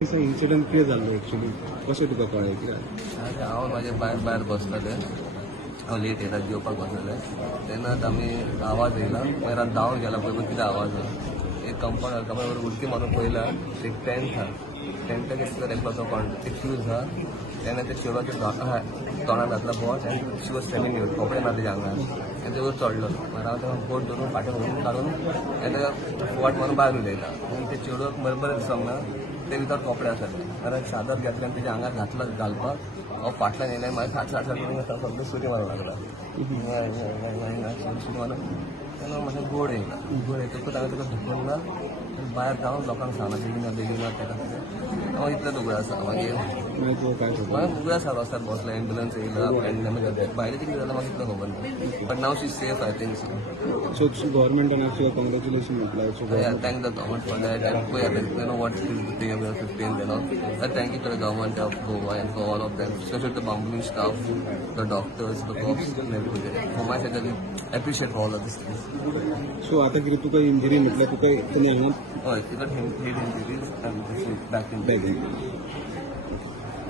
Incident कितें जाल्लो actually कशें तुका कळ्ळें कित्याक हांव म्हाजे भायर बसलेले हांव लेट येयला जेवपाक बसलेले तेन्नाच आमी आवाज येयला मागीर हांव धांवन गेला पळय कितें आवाज एक कंपाउंडर उडकी मारून पळयला एक टेंट आहा टेंटाक एक एकपाचो एक शूज आहा तेन्ना ते चेडवाच्या तोंडार घातला बॉस आनी शी वॉज स्टँडींग न्यू कपडे ना तेज्या आंगार आनी ते वयर चडलो मागीर हांव तेका बोट धरून फाटीं व्हरून काडून आनी तेका फुवाट मारून भायर उडयला आनी ते चेडवाक बरें दिसोंक ना ते भितर कपडे आसले कारण चादर घेतले आनी तेज्या आंगार घातला घालपाक हांव फाटल्यान येयलें मागीर साठ करून सगळें सुरी मारूंक लागला सुरी मारून तेन्ना म्हाका गोड येयला गोड येतकूच हांवें तेका धुकून ना भायर जावन लोकांक सांगला बेगीन तेका हांव इतलें उगडें आसा मागीर उगडें आसा रस्त्यार बसलो एम्बुलन्स येयला पॅन्डमिक भायर कितें जालें म्हाका इतलें खबर ना but now she safe I think so गव्हर्मेंटान एक्चुअली कॉंग्रॅच्युलेशन म्हटलं thank the government for that and what is the day of 15th thank you to the government of Goa and for all of them, especially the bamboo staff, the doctors, the cops and everybody. For my side, I appreciate all of these things. So आता कितें तुका injury म्हटल्यार तुका तुमी हांगा Oh, you got head injuries and back in.